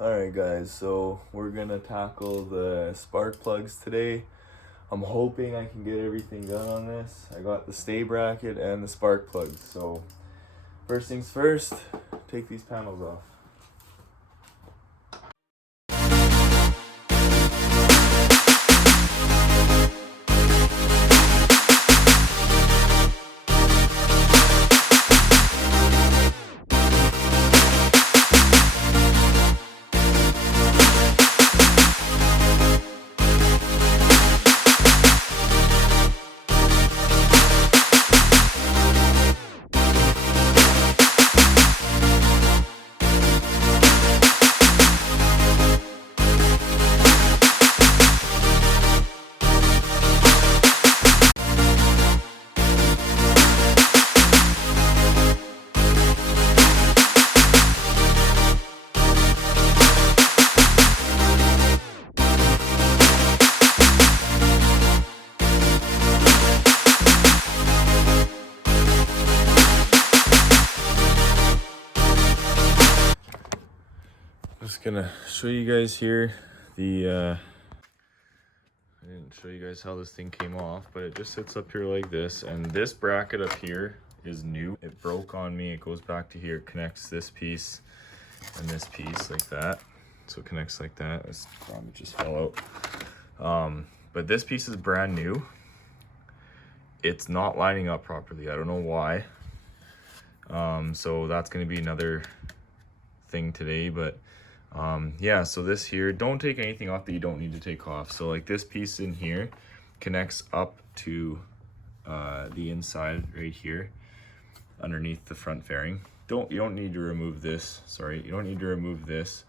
Alright guys, so we're gonna tackle the spark plugs today. I'm hoping I can get everything done on this. I got the stay bracket and the spark plugs. So first things first, take these panels off. Just gonna show you guys here I didn't show you guys how this thing came off, but it just sits up here like this, and this bracket up here is new. It broke on me. It goes back to here, connects this piece and this piece like that. So it connects like that. This probably just fell out. But this piece is brand new. It's not lining up properly. I don't know why. So that's gonna be another thing today, but yeah, so this here, don't take anything off that you don't need to take off. So like this piece in here connects up to the inside right here underneath the front fairing. You don't need to remove this. Sorry, you don't need to remove this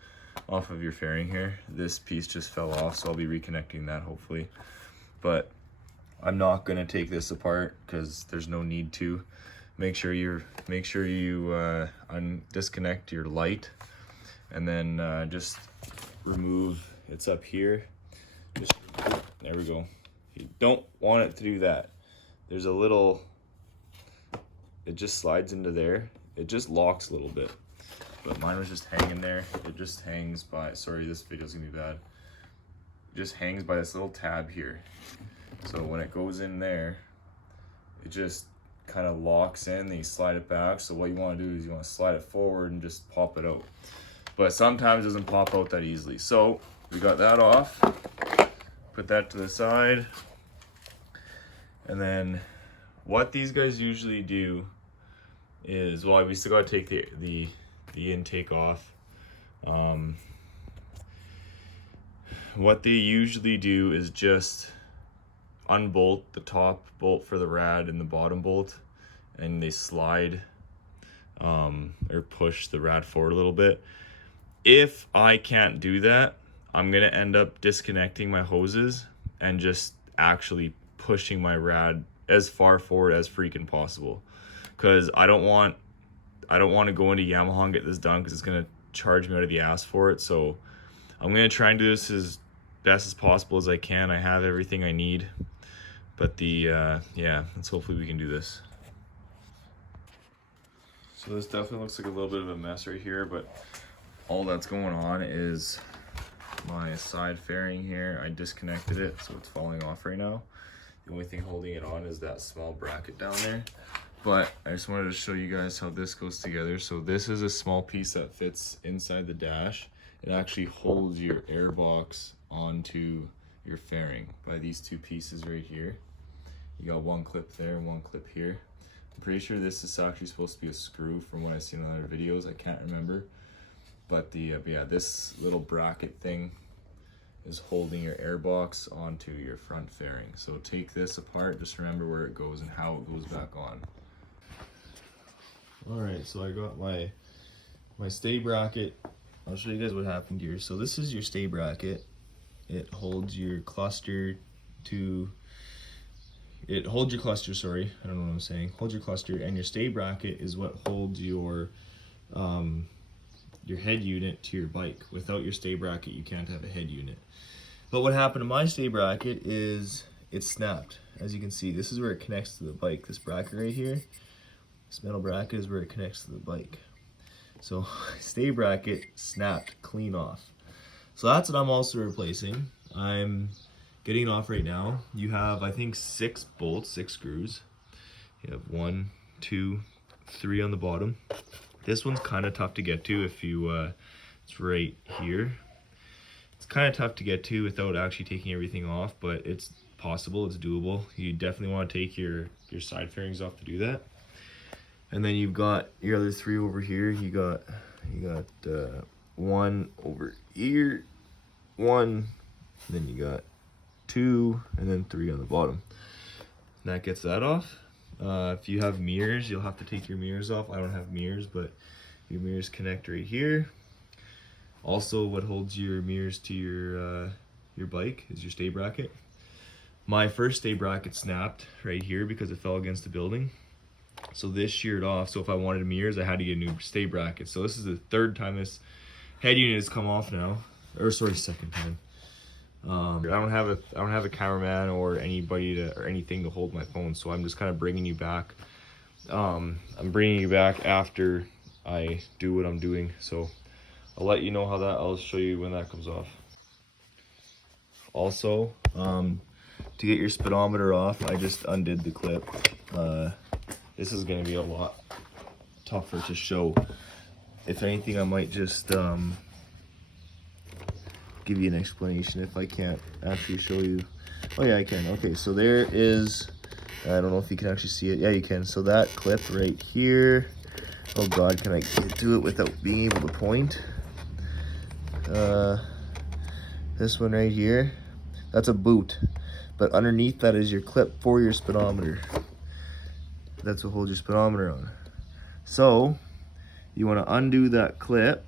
off of your fairing here. This piece just fell off, so I'll be reconnecting that hopefully. But I'm not gonna take this apart because there's no need to. Make sure you disconnect your light, and then just remove. It's up here. There we go. You don't want it to do that. There's a little. It just slides into there. It just locks a little bit, but mine was just hanging there. It just hangs by. Sorry, this video's gonna be bad. It just hangs by this little tab here. So when it goes in there, it just kind of locks in, then you slide it back. So what you want to do is you want to slide it forward and just pop it out. But sometimes it doesn't pop out that easily. So we got that off, put that to the side. And then what these guys usually do is, well, we still got to take the intake off. What they usually do is just unbolt the top bolt for the rad and the bottom bolt, and they slide or push the rad forward a little bit. If I can't do that, I'm gonna end up disconnecting my hoses and just actually pushing my rad as far forward as freaking possible, because I don't want to go into Yamaha and get this done because it's gonna charge me out of the ass for it. So I'm gonna try and do this as best as possible as I can. I have everything I need, but yeah, let's hopefully we can do this. So this definitely looks like a little bit of a mess right here, but all that's going on is my side fairing here. I disconnected it, so it's falling off right now. The only thing holding it on is that small bracket down there. But I just wanted to show you guys how this goes together. So this is a small piece that fits inside the dash. It actually holds your air box onto your fairing by these two pieces right here. You got one clip there and one clip here. I'm pretty sure this is actually supposed to be a screw from what I've seen in other videos. I can't remember. But yeah, this little bracket thing is holding your air box onto your front fairing. So take this apart, just remember where it goes and how it goes back on. All right, so I got my stay bracket. I'll show you guys what happened here. So this is your stay bracket. It holds your cluster sorry, I don't know what I'm saying. Holds your cluster, and your stay bracket is what holds your head unit to your bike. Without your stay bracket, you can't have a head unit. But what happened to my stay bracket is it snapped. As you can see, this is where it connects to the bike. This bracket right here, this metal bracket is where it connects to the bike. So stay bracket snapped clean off. So that's what I'm also replacing. I'm getting it off right now. You have, I think, 6 bolts, 6 screws. You have 1, 2, 3 on the bottom. This one's kind of tough to get to if you, it's right here. It's kind of tough to get to without actually taking everything off, but it's possible, it's doable. You definitely want to take your side fairings off to do that. And then you've got your other 3 over here. You got 1 over here, 1, then you got 2, and then 3 on the bottom. And that gets that off. If you have mirrors, you'll have to take your mirrors off. I don't have mirrors, but your mirrors connect right here. Also, what holds your mirrors to your bike is your stay bracket. My first stay bracket snapped right here because it fell against the building. So this sheared off. So if I wanted mirrors, I had to get a new stay bracket. So this is the 3rd time this head unit has come off now, or sorry, 2nd time. I don't have a cameraman or anybody or anything to hold my phone, so I'm just kind of bringing you back. I'm bringing you back after I do what I'm doing. So I'll let you know how that. I'll show you when that comes off. Also, to get your speedometer off, I just undid the clip. This is going to be a lot tougher to show. If anything, I might just give you an explanation if I can't actually show you. Oh yeah, I can. Okay, so there is, I don't know if you can actually see it. Yeah, you can. So that clip right here, oh god, can I get to it without being able to point? This one right here, that's a boot, but underneath that is your clip for your speedometer. That's what holds your speedometer on. So you want to undo that clip,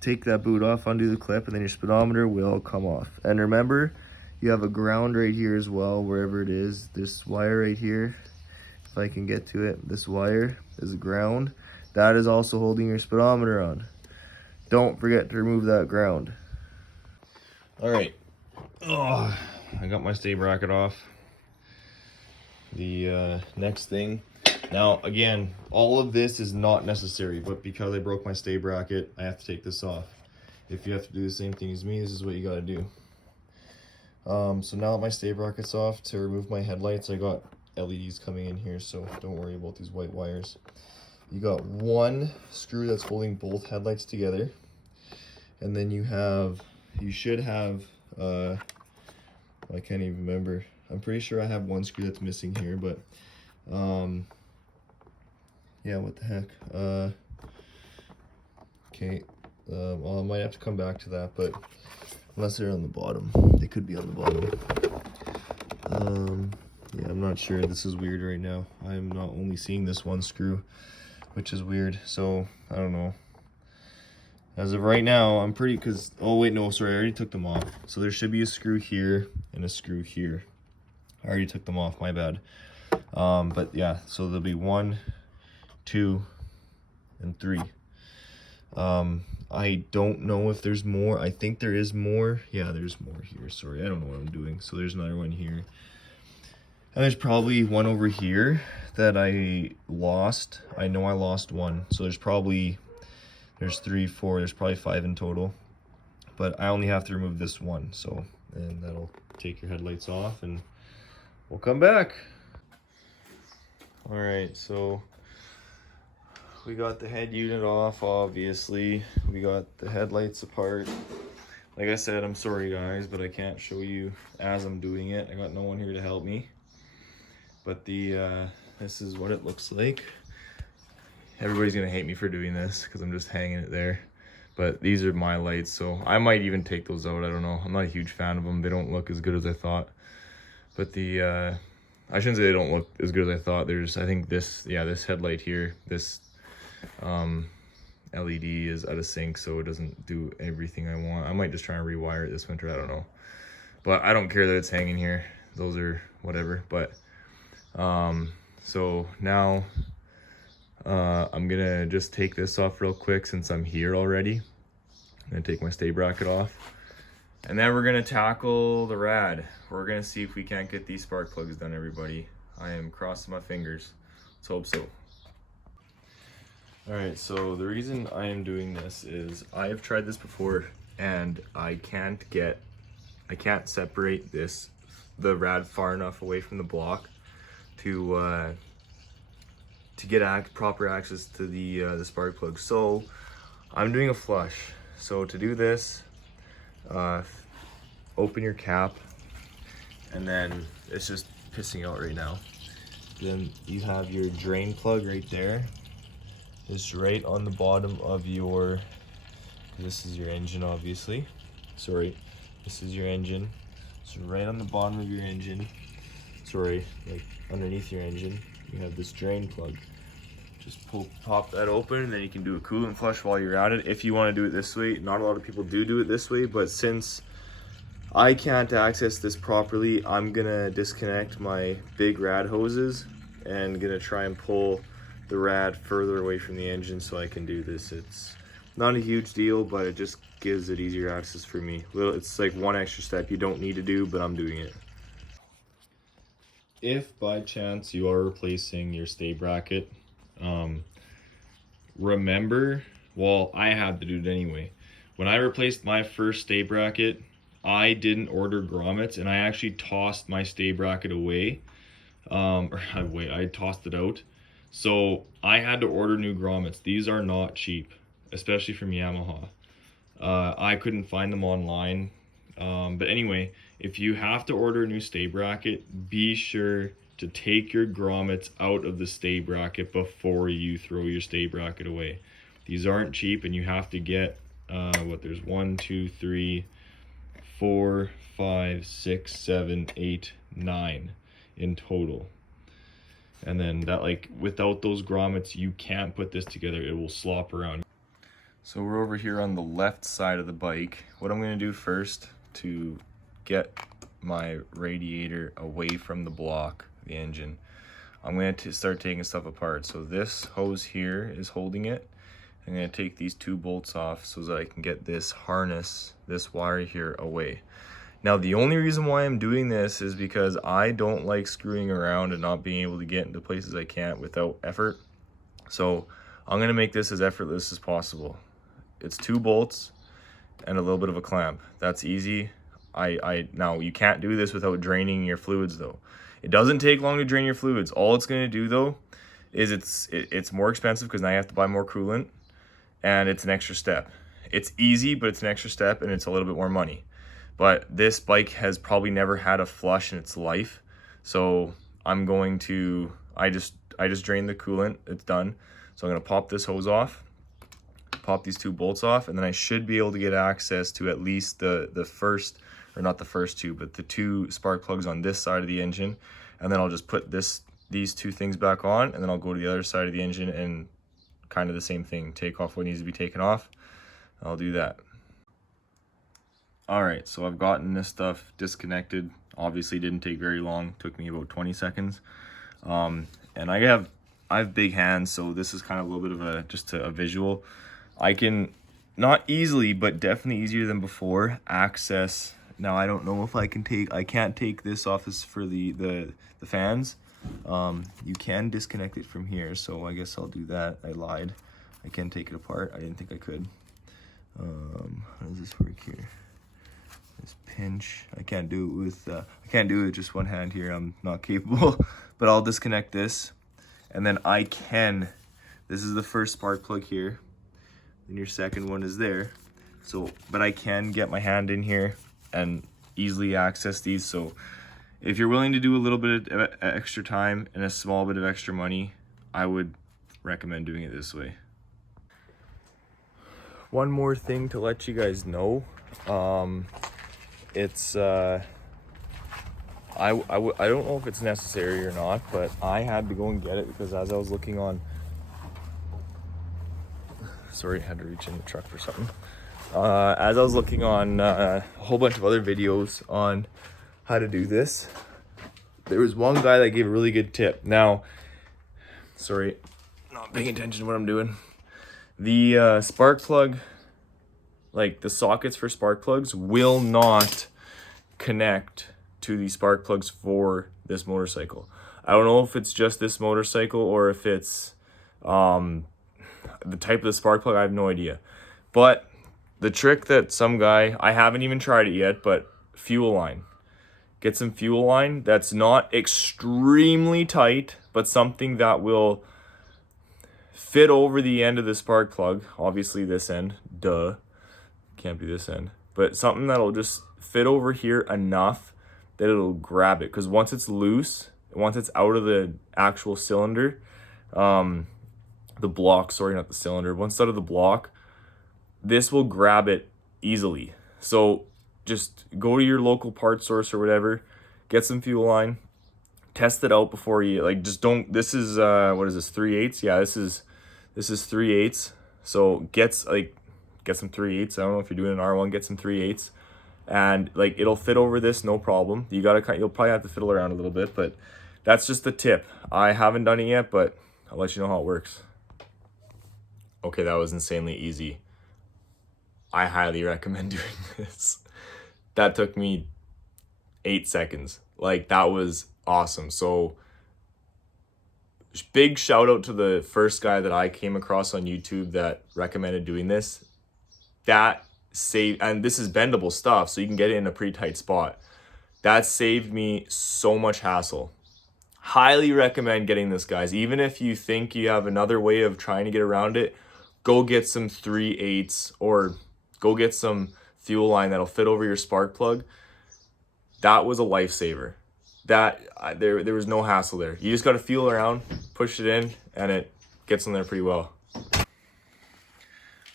take that boot off, undo the clip, and then your speedometer will come off. And remember, you have a ground right here as well, wherever it is. This wire right here, if I can get to it, this wire is a ground. That is also holding your speedometer on. Don't forget to remove that ground. All right, I got my stay bracket off. The next thing, now again, all of this is not necessary, but because I broke my stay bracket, I have to take this off. If you have to do the same thing as me, this is what you got to do. So now that my stay bracket's off, to remove my headlights, I got LEDs coming in here, so don't worry about these white wires. You got 1 screw that's holding both headlights together, and then you should have, I can't even remember. I'm pretty sure I have 1 screw that's missing here, but yeah, what the heck. Okay, well, I might have to come back to that, but unless they're on the bottom, they could be on the bottom. Yeah, I'm not sure. This is weird right now. I'm not only seeing this 1 screw, which is weird, so I don't know. As of right now, I'm pretty, oh wait, no, sorry, I already took them off. So there should be a screw here and a screw here. I already took them off, my bad. But yeah, so there'll be 1, 2, and 3. I don't know if there's more. I think there is more. Yeah, there's more here. Sorry, I don't know what I'm doing. So there's another one here. And there's probably 1 over here that I lost. I know I lost 1. So there's 3, 4, there's probably 5 in total. But I only have to remove this 1. So, and that'll take your headlights off and we'll come back. All right, so we got the head unit off, obviously. We got the headlights apart. Like I said, I'm sorry guys, but I can't show you as I'm doing it. I got no one here to help me. But this is what it looks like. Everybody's gonna hate me for doing this because I'm just hanging it there. But these are my lights, so I might even take those out, I don't know. I'm not a huge fan of them. They don't look as good as I thought. But I shouldn't say they don't look as good as I thought. I think this headlight here, this LED is out of sync, so it doesn't do everything I want. I might just try and rewire it this winter, I don't know. But I don't care that it's hanging here. Those are whatever. But so now I'm gonna just take this off real quick since I'm here already. I'm gonna take my stay bracket off. And then we're gonna tackle the rad. We're gonna see if we can't get these spark plugs done, everybody. I am crossing my fingers. Let's hope so. All right, so the reason I am doing this is I've tried this before and I can't separate the rad far enough away from the block to get proper access to the spark plug. So I'm doing a flush. So to do this, open your cap, and then it's just pissing out right now. Then you have your drain plug right there. It's right on the bottom of your, this is your engine obviously. Sorry, this is your engine. So right on the bottom of your engine, sorry, like underneath your engine, you have this drain plug. Just pop that open, and then you can do a coolant flush while you're at it if you want to do it this way. Not a lot of people do it this way, but since I can't access this properly, I'm gonna disconnect my big rad hoses and gonna try and pull the rad further away from the engine so I can do this. It's not a huge deal, but it just gives it easier access for me. It's like one extra step you don't need to do, but I'm doing it. If by chance you are replacing your stay bracket, remember, well, I had to do it anyway. When I replaced my first stay bracket, I didn't order grommets, and I actually tossed my stay bracket away. I tossed it out. So I had to order new grommets. These are not cheap, especially from Yamaha. I couldn't find them online. But anyway, if you have to order a new stay bracket, be sure to take your grommets out of the stay bracket before you throw your stay bracket away. These aren't cheap, and you have to get there's 1, 2, 3, 4, 5, 6, 7, 8, 9 in total. And then that, like, without those grommets, you can't put this together. It will slop around. So we're over here on the left side of the bike. What I'm gonna do first to get my radiator away from the block, the engine, I'm going to start taking stuff apart. So this hose here is holding it. I'm going to take these 2 bolts off so that I can get this harness, this wire here, away. Now the only reason why I'm doing this is because I don't like screwing around and not being able to get into places I can't without effort. So I'm going to make this as effortless as possible. It's 2 bolts and a little bit of a clamp. That's easy. Now you can't do this without draining your fluids though. It doesn't take long to drain your fluids. All it's going to do though is it's more expensive because now you have to buy more coolant, and it's an extra step. It's easy, but it's an extra step, and it's a little bit more money. But this bike has probably never had a flush in its life, so I'm going to, I just drained the coolant. It's done. So I'm going to pop this hose off, pop these 2 bolts off, and then I should be able to get access to at least the first, or not the first 2, but the 2 spark plugs on this side of the engine. And then I'll just put these 2 things back on, and then I'll go to the other side of the engine and kind of the same thing, take off what needs to be taken off. I'll do that. All right, so I've gotten this stuff disconnected. Obviously didn't take very long, took me about 20 seconds. And I have big hands, so this is kind of a little bit of just a visual. I can, not easily, but definitely easier than before, access. Now I don't know if I can't take this off for the fans. You can disconnect it from here, so I guess I'll do that. I lied. I can take it apart. I didn't think I could. How does this work here? This pinch. I can't do it with just one hand here. I'm not capable. But I'll disconnect this, and then this is the first spark plug here, and your second one is there. So, but I can get my hand in here and easily access these. So if you're willing to do a little bit of extra time and a small bit of extra money, I would recommend doing it this way. One more thing to let you guys know. It's I don't know if it's necessary or not, but I had to go and get it because as I was looking on, sorry, I had to reach in the truck for something. As I was looking on a whole bunch of other videos on how to do this, there was one guy that gave a really good tip. Now, sorry, not paying attention to what I'm doing. The spark plug, like the sockets for spark plugs, will not connect to the spark plugs for this motorcycle. I don't know if it's just this motorcycle or if it's the type of the spark plug, I have no idea. But the trick that some guy, I haven't even tried it yet, but fuel line. Get some fuel line that's not extremely tight, but something that will fit over the end of the spark plug. Obviously this end, duh, can't be this end. But something that'll just fit over here enough that it'll grab it. Because once it's loose, once it's out of the actual cylinder, the block, sorry, not the cylinder, once it's out of the block, this will grab it easily. So just go to your local parts source or whatever, get some fuel line, test it out before you, like, just don't, this is, what is this, 3/8? Yeah, this is 3/8. So get some 3/8. I don't know if you're doing an R1, get some 3/8. And like, it'll fit over this, no problem. You'll probably have to fiddle around a little bit, but that's just the tip. I haven't done it yet, but I'll let you know how it works. Okay, that was insanely easy. I highly recommend doing this. That took me 8 seconds. Like, that was awesome. So big shout out to the first guy that I came across on YouTube that recommended doing this. That saved, and this is bendable stuff, so you can get it in a pretty tight spot. That saved me so much hassle. Highly recommend getting this, guys. Even if you think you have another way of trying to get around it, go get some 3/8 or go get some fuel line that'll fit over your spark plug. That was a lifesaver. That there was no hassle there. You just got to feel around, push it in, and it gets in there pretty well.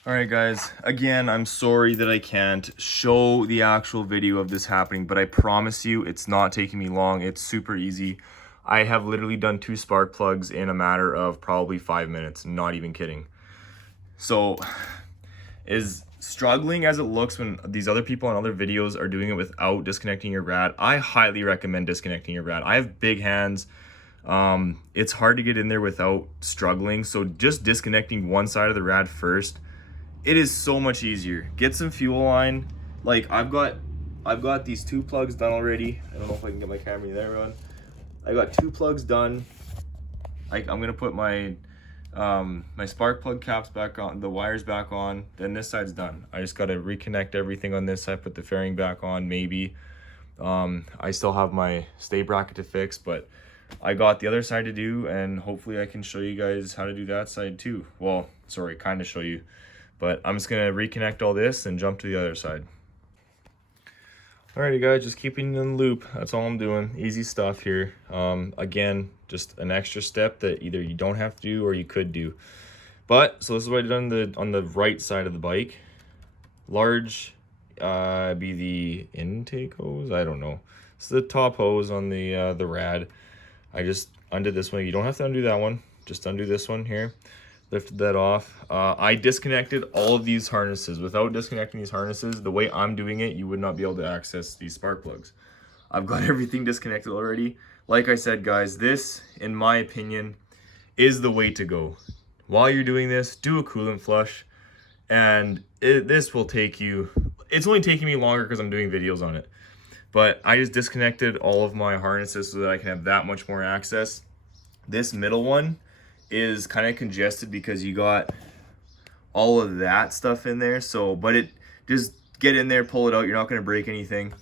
All right, guys, again, I'm sorry that I can't show the actual video of this happening, but I promise you it's not taking me long. It's super easy. I have literally done 2 spark plugs in a matter of probably 5 minutes, not even kidding. So, as struggling as it looks when these other people on other videos are doing it without disconnecting your rad, I highly recommend disconnecting your rad. I have big hands. It's hard to get in there without struggling, so just disconnecting one side of the rad first, it is so much easier. Get some fuel line. Like, I've got these 2 plugs done already. I don't know if I can get my camera there on. I got 2 plugs done. I'm gonna put my my spark plug caps back on, the wires back on, then this side's done. I just gotta reconnect everything on this side, put the fairing back on, maybe. I still have my stay bracket to fix, but I got the other side to do, and hopefully I can show you guys how to do that side too. Well, sorry, kind of show you, but I'm just gonna reconnect all this and jump to the other side. Alrighty, guys, just keeping you in the loop. That's all I'm doing. Easy stuff here. Again, just an extra step that either you don't have to do or you could do. But so this is what I did on the right side of the bike. Large be the intake hose. I don't know. It's the top hose on the rad. I just undid this one. You don't have to undo that one. Just undo this one here. Lifted that off. I disconnected all of these harnesses. Without disconnecting these harnesses, the way I'm doing it, you would not be able to access these spark plugs. I've got everything disconnected already. Like I said, guys, this, in my opinion, is the way to go. While you're doing this, do a coolant flush, and this will take you, it's only taking me longer because I'm doing videos on it. But I just disconnected all of my harnesses so that I can have that much more access. This middle one is kind of congested because you got all of that stuff in there. So, but it, just get in there, pull it out. You're not going to break anything.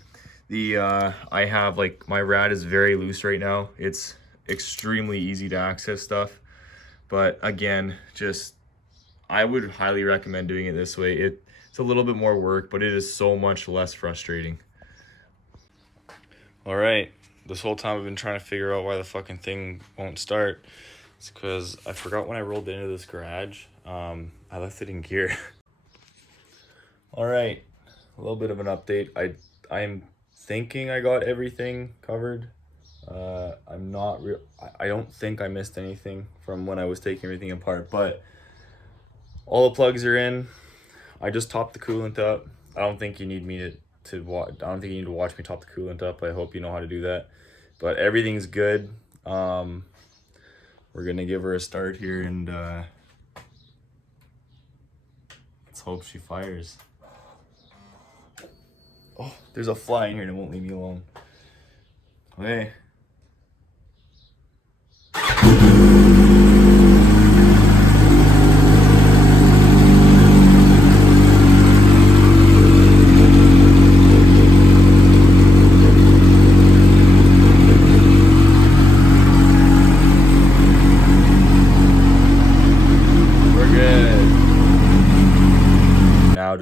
I have, like, my rad is very loose right now. It's extremely easy to access stuff. But again, just, I would highly recommend doing it this way. It's a little bit more work, but it is so much less frustrating. All right. This whole time I've been trying to figure out why the fucking thing won't start. It's because I forgot when I rolled into this garage. I left it in gear. All right, a little bit of an update. I'm thinking I got everything covered. I'm not real. I don't think I missed anything from when I was taking everything apart, but all the plugs are in. I just topped the coolant up. I don't think you need me to watch. I don't think you need to watch me top the coolant up. I hope you know how to do that. But everything's good. We're gonna give her a start here, and let's hope she fires. Oh, there's a fly in here and it won't leave me alone. Okay.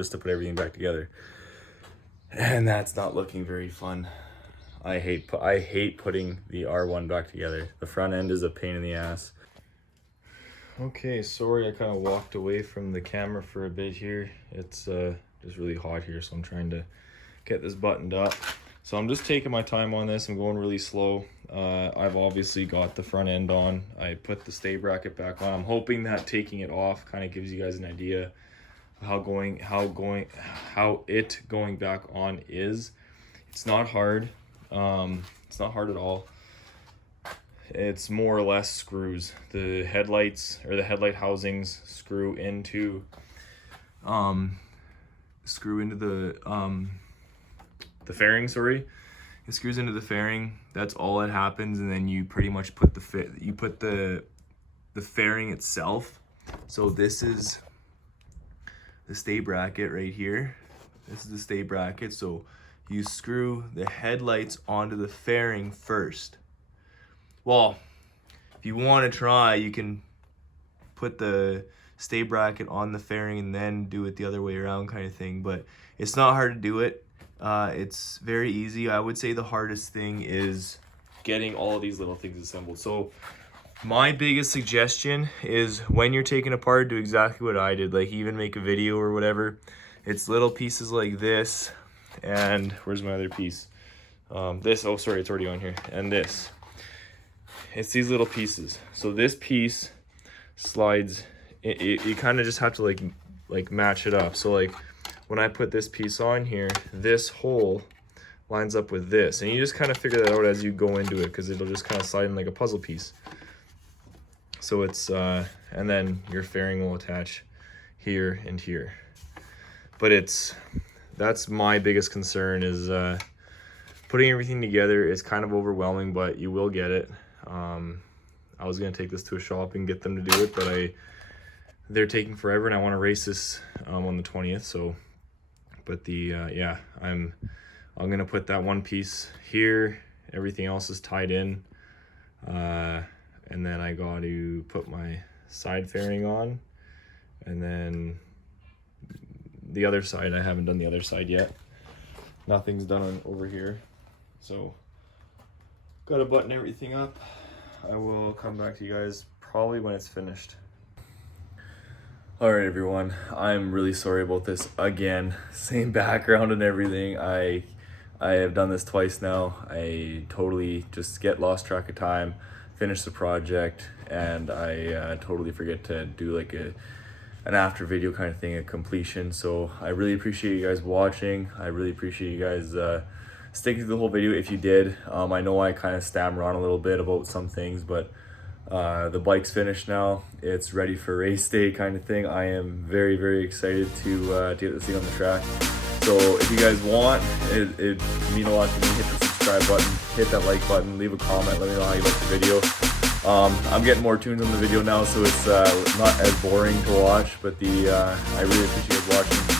just to put everything back together. And that's not looking very fun. I hate putting the R1 back together. The front end is a pain in the ass. Okay, sorry I kind of walked away from the camera for a bit here. It's just really hot here, so I'm trying to get this buttoned up. So I'm just taking my time on this. I'm going really slow. I've obviously got the front end on. I put the stay bracket back on. I'm hoping that taking it off kind of gives you guys an idea of how it going back on is. It's not hard. It's not hard at all. It's more or less screws. The headlights or the headlight housings screw into the fairing, sorry. It screws into the fairing. That's all that happens, and then you pretty much put the fairing itself. So this is the stay bracket right here. This is the stay bracket. So you screw the headlights onto the fairing first. Well, if you want to try, you can put the stay bracket on the fairing and then do it the other way around kind of thing, but it's not hard to do it. It's very easy. I would say the hardest thing is getting all of these little things assembled. So my biggest suggestion is when you're taking apart, do exactly what I did, like even make a video or whatever. It's little pieces like this, and where's my other piece? This, oh sorry, it's already on here, and this. It's these little pieces. So this piece slides, you kind of just have to like match it up. So like when I put this piece on here, this hole lines up with this, and you just kind of figure that out as you go into it, because it'll just kind of slide in like a puzzle piece. So it's and then your fairing will attach here and here. But that's my biggest concern is putting everything together is kind of overwhelming, but you will get it. I was gonna take this to a shop and get them to do it, but they're taking forever, and I want to race this on the 20th. So, but yeah, I'm gonna put that one piece here. Everything else is tied in, and then I got to put my side fairing on, and then the other side. I haven't done the other side yet. Nothing's done over here, so gotta button everything up. I will come back to you guys probably when it's finished. All right, everyone, I'm really sorry about this again. Same background and everything. I have done this twice now. I totally just get lost track of time, finish the project, and I totally forget to do like an after video kind of thing, a completion. So I really appreciate you guys watching. I really appreciate you guys sticking to the whole video if you did. I know I kind of stammer on a little bit about some things, but the bike's finished now. It's ready for race day kind of thing. I am very, very excited to get this thing on the track. So if you guys want, it mean a lot to me. Hit the subscribe button, hit that like button, leave a comment, let me know how you like the video. I'm getting more tunes on the video now, so it's not as boring to watch, but I really appreciate you guys watching.